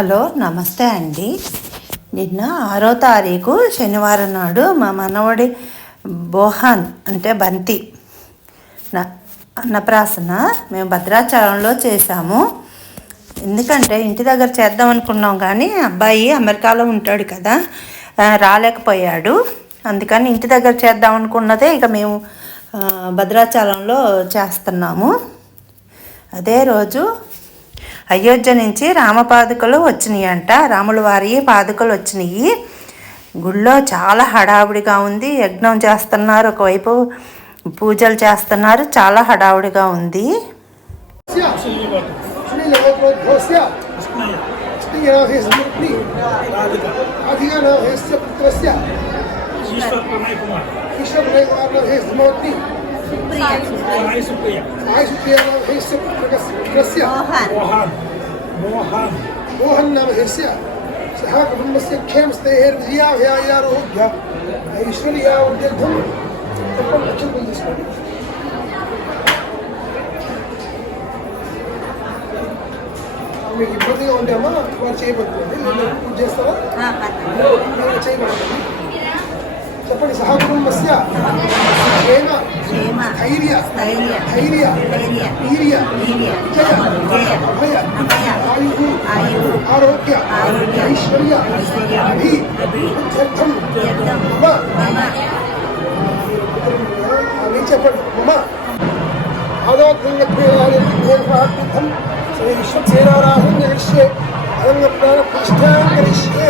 Hello నమస్తే అండి. నిన్న ఆరో తారీఖు శనివారం నాడు మా మనవడి బోహాన్ అంటే బంతి న- అన్నప్రాసన మేము భద్రాచలంలో చేశాము. ఎందుకంటే ఇంటి దగ్గర చేద్దాం అనుకున్నాం కానీ అబ్బాయి అమెరికాలో ఉంటాడు కదా రాలేకపోయాడు. అందుకని ఇంటి దగ్గర చేద్దాం అనుకున్నదే ఇక మేము భద్రాచలంలో చేస్తున్నాము. అదే రోజు అయోధ్య నుంచి రామపాదుకలు వచ్చినాయి అంట రాముల వారి పాదుకలు వచ్చినాయి. గుళ్ళో చాలా హడావుడిగా ఉంది. యజ్ఞం చేస్తున్నారు. ఒకవైపు పూజలు చేస్తున్నారు. చాలా హడావుడిగా ఉంది. स्त्रीयनाथेस्मृति अधिगनाथेस्य पुत्रस्य ईश्वर प्रणय कुमार ईश्वरनाथेस्मृति प्रणय सुप्रिया आयुष्यनाथेस्य पुत्रस्य मोहन मोहन मोहन्नामधेस्य सः कुटुम्बस्य क्षेमस्तेर्विजयाभयायारोग्य ऐश्वर्यावृद्ध्यर्थं తప్పని లక్ష్యం తీసుకోండి మీకు ఇబ్బందిగా ఉంటే అమ్మా వారు చేయబడుతుంది పూజ చేస్తారా మీరు చేయబడుతుంది చెప్పండి సహ కుటుంబస్య క్షేమ ధైర్య ధైర్య వీర్య విజయ అభయ ఆయు ఆరోగ్య ఐశ్వర్య అభి అర్థం మమ అవి చెప్పండి మమ. ఆదోత్తంగత్వేదార్థం శ్రీ విశ్వసేనారాహం జగష్యే అదంగ ప్రాణ ప్రతిష్టాం కరిష్యే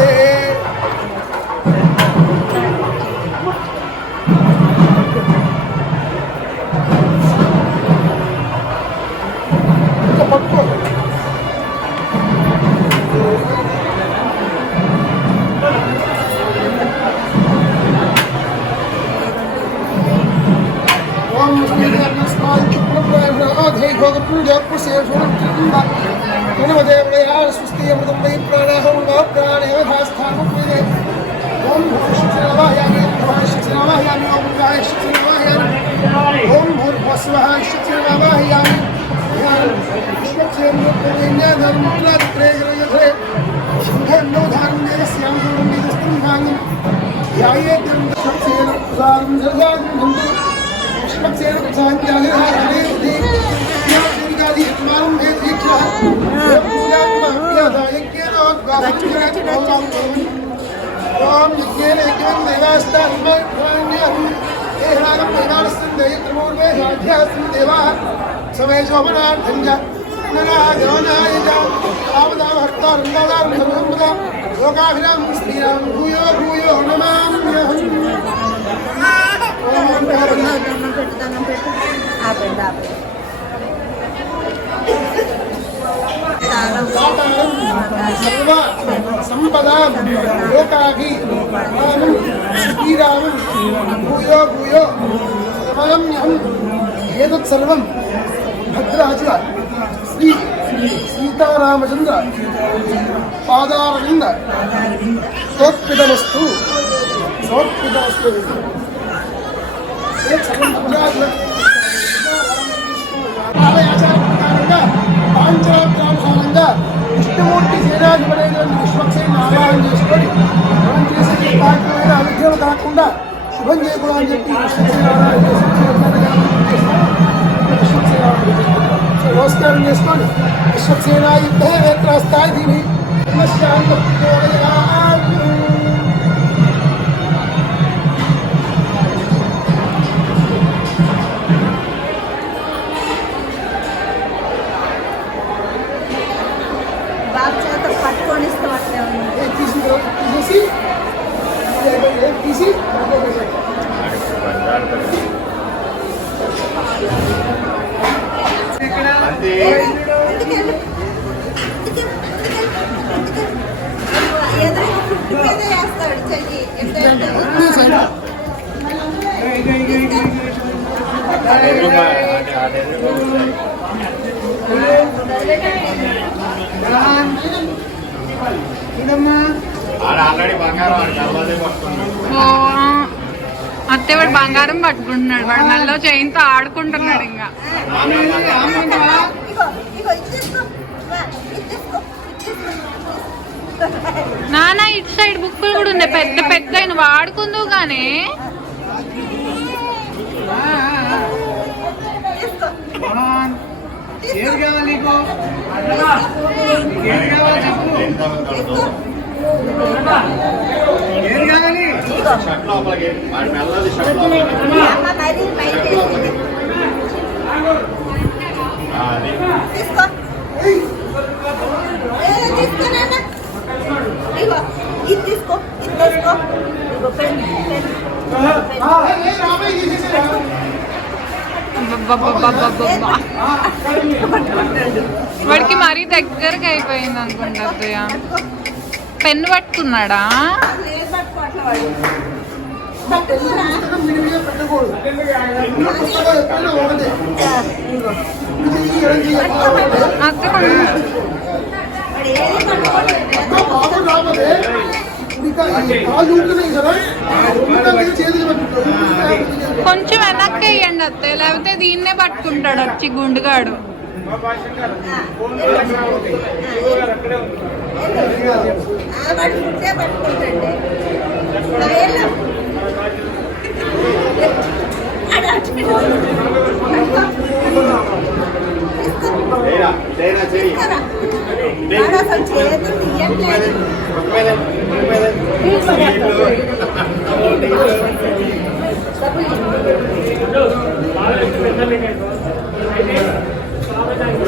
ഹനുമദേവയാ സ്വസ്തി അമൃതമൈ പ്രാണാഹമുള്ള പ്രാണേവധാസ്ഥാനമേ ഓം ഭൂഷിച്ചിരവായാമി ഭൂഷിച്ചിരവായാമി ഓം ഗായഷിച്ചിരവായാമി ഓം ഭൂർഭസ്വഹായിഷിച്ചിരവായാമി ധർമ്മത്രേഗ്രയധേ ശുഭന്നോ ധാർമ്മ്യസ്യാം ധർമ്മ്യസ്തംഭാംഗം ധ്യായേ ധർമ്മസേന പ്രസാദം സർവാഗം ഭന്തു ലക്ഷ്മക്സേന പ്രസാദം ധ്യാനേ ഹരേ സമയശോഭനാർത്ഥം ലോകാഭിരാം ശ്രീരാം ഭൂയോ ഭൂയോ നമാമ്യഹം ആ പെട്ട ആ പെട്ട సర్వ సంపదాం లోకాభి రామం శ్రీరామం భూయో భూయో రమణమ్యహం ఏతత్ సర్వం భద్రాచల శ్రీ సీతారామచంద్ర పాదారవింద సోత్పితమస్తు సోత్పితమస్తు మూర్తి సేనాధిపడైనటువంటి విశ్వక్సేన ఆవాహన చేసుకొని మనం చేసే ఈ కార్యక్రమమైన అవిద్యలు కాకుండా శుభం చేయకూడదని చెప్పి విశ్వక్సేన ఆరాధన చేసి విశ్వక్సేన ఆరాధన చేసుకుంటాం. నమస్కారం చేసుకోండి విశ్వక్సేన యుద్ధ వేత్రాస్త అత్తే వాడు బంగారం పట్టుకుంటున్నాడు వాడు మళ్ళీ చైన్తో ఆడుకుంటున్నాడు ఇంకా నాన్న ఇటు సైడ్ బుక్కులు కూడా ఉన్నాయి. పెద్ద పెద్ద అయిన వాడుకుందు గానీ ఏది కావాలి నీకు? ఏది కావాలి చెప్పు. ఏది కావాలి? షర్ట్ ఇగో ఇది తీసుకో ఇది తీసుకో ఇగో పెన్ పెన్ రామయ్య తీసేసారా అబ్బబ్బబ్బబ్బబ్బబ్బా. వాడికి మరీ దగ్గరకి అయిపోయింది అనుకుంటా అత్తయ్య. పెన్ను పట్టుకున్నాడా? లేదు కొంచెం వెనక్కి వేయండి అత్తే లేకపోతే దీన్నే పట్టుకుంటాడు వచ్చి గుండుగాడు పట్టుకుంటే పట్టుకుంటాడు అదేలా అడు అటు ఇటు. పట్టుకో. చేయరా చేయరా చేయి తీసుకురా. వాడు అసలు చేతులు తీయట్లేదు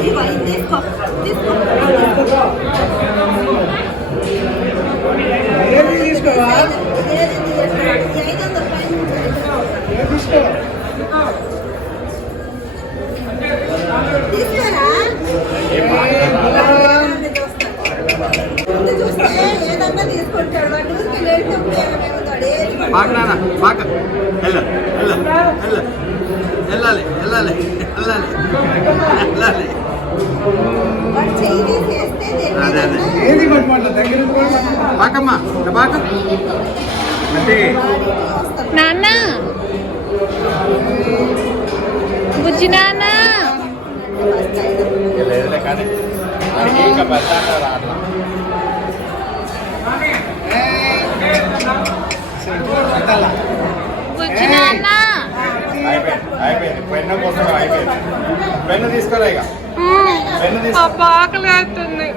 ఇగో ఇది తీసుకో తీసుకో ఏది తీసుకోవా ఏది ఐదు వందల పైన తీసుకో ఏదన్నా తీసుకుంటాడు వెళ్ళాలి వెళ్ళాలి వెళ్ళాలి వెళ్ళాలి. నాన్న. బుజ్జి నాన్న? బుజ్జి నాన్న. అయిపోయింది అయిపోయింది. పెన్ను కోసం అయిపోయింది. పెన్ను తీసుకోరా ఇక? పాప ఆకలి అవుతుంది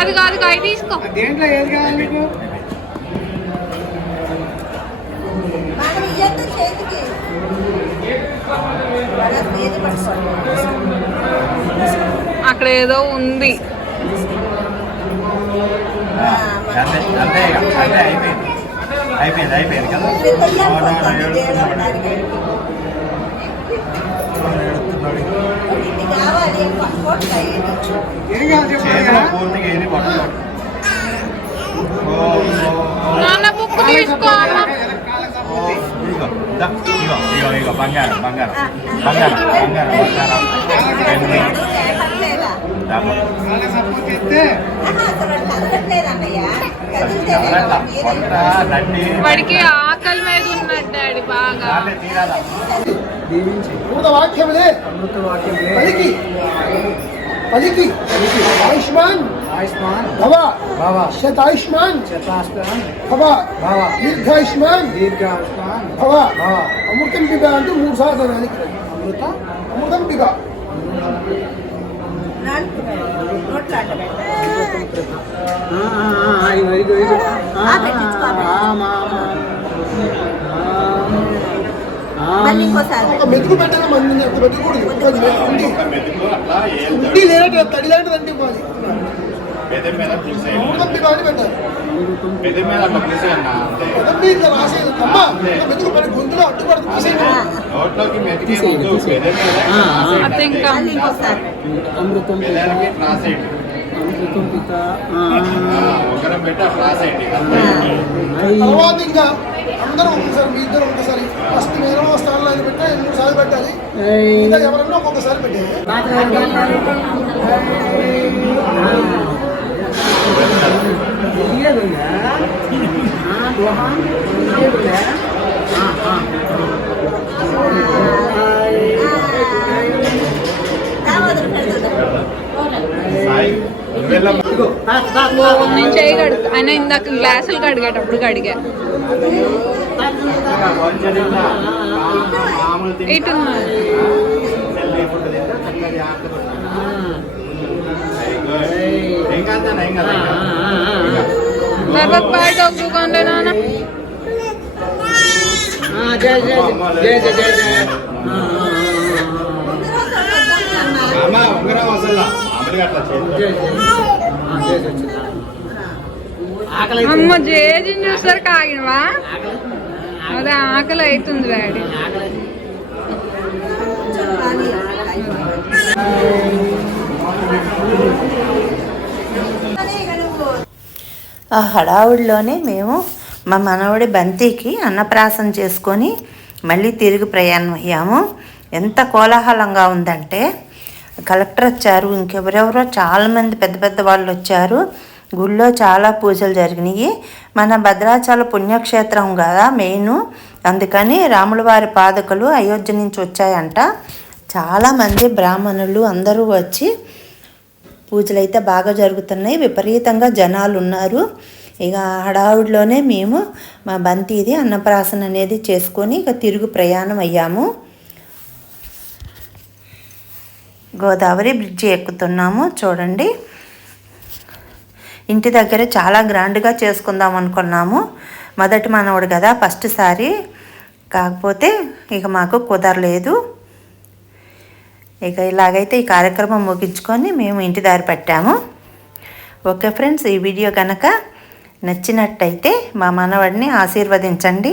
అది కాదు కాయ తీసుకో. ఆ దేంట్లో ఏది కావాలి నీకు. అక్కడ ఏదో ఉంది. అయిపోయింది. అయిపోయింది కదా. నాన్న బుక్ తీసుకో బంగారం బంగారం. వాడికి ఆకలి మీద ఉన్నట్టు బాగా. తీరాలా? అమృత వాక్యములే పలికి పలికి ఆయుష్మాన్ ఆయుష్మాన్ భవ భవ శతాయుష్మాన్ శతాస్త్రం భవ భవ దీర్ఘాయుష్మాన్ దీర్ఘాయుష్మాన్ భవ భవ అమృతం పిబ అంటూ మూడు సార్లు అనాలి అమృత అమృతం పిబ నోట్లో అడ్డ పెట్టు. ఆ, మళ్ళీ ఇంకోసారి. ఒక. మెతుకు పెట్టాలి మంది అంత పెట్టకూడదు ఉండి ఉండి లేనట్టు తడి మాది పెద్ద మీద పెట్టాలి. పెద్ద మీద అట్లా అంతే. కదండి ఇట్లా రాసేది అమ్మ మెతుకు గొంతులో నోట్లోకి ముందు పెద్ద మీద అమృతం రాసేయండి అమృతం తర్వాత ఇంకా అందరూ ఒకసారి మీ ఇద్దరు ఒకసారి ఫస్ట్ నేను స్థానంలో ఆయన పెట్టా మూడు సార్లు పెట్టాలి. ఇంకా ఎవరన్నా ఒక్కొక్కసారి పెట్టాలి? నేను చేయి కడుగు ఆయన ఇందాక గ్లాసులు కడిగేటప్పుడు కడిగా ఇటు తర్వాత బాయ్ ఒప్పుకోండి నాన్న జయ జయ జయ జయ జయ జయ అమ్మ, ఉంగరం అసలు అమ్మ జేజిని చూసరికి ఆగినవా అదే ఆకలి అవుతుంది డాడీ. ఆ హడావుడిలోనే మేము మా మనవడి బంతికి అన్నప్రాసం చేసుకొని మళ్ళీ తిరిగి ప్రయాణం అయ్యాము ఎంత కోలాహలంగా ఉందంటే కలెక్టర్ వచ్చారు ఇంకెవరెవరో చాలామంది పెద్ద పెద్ద వాళ్ళు వచ్చారు. గుళ్ళో చాలా పూజలు జరిగినాయి. మన భద్రాచల పుణ్యక్షేత్రం కదా మెయిన్. అందుకని రాములవారి పాదకులు అయోధ్య నుంచి వచ్చాయంట. చాలామంది బ్రాహ్మణులు అందరూ వచ్చి పూజలు అయితే బాగా జరుగుతున్నాయి. విపరీతంగా జనాలు ఉన్నారు. ఇక హడావుడిలోనే మేము మా బంతిది అన్నప్రాసన అనేది చేసుకొని ఇక తిరుగు ప్రయాణం అయ్యాము. గోదావరి బ్రిడ్జి ఎక్కుతున్నాము చూడండి. ఇంటి దగ్గర చాలా గ్రాండ్గా చేసుకుందాం అనుకున్నాము. మొదటి మనవడు కదా ఫస్ట్ సారి. కాకపోతే ఇక మాకు కుదరలేదు. ఇక ఇలాగైతే ఈ కార్యక్రమం ముగించుకొని మేము ఇంటి దారి పట్టాము. ఓకే ఫ్రెండ్స్ ఈ వీడియో కనుక నచ్చినట్టయితే మా మనవడిని ఆశీర్వదించండి.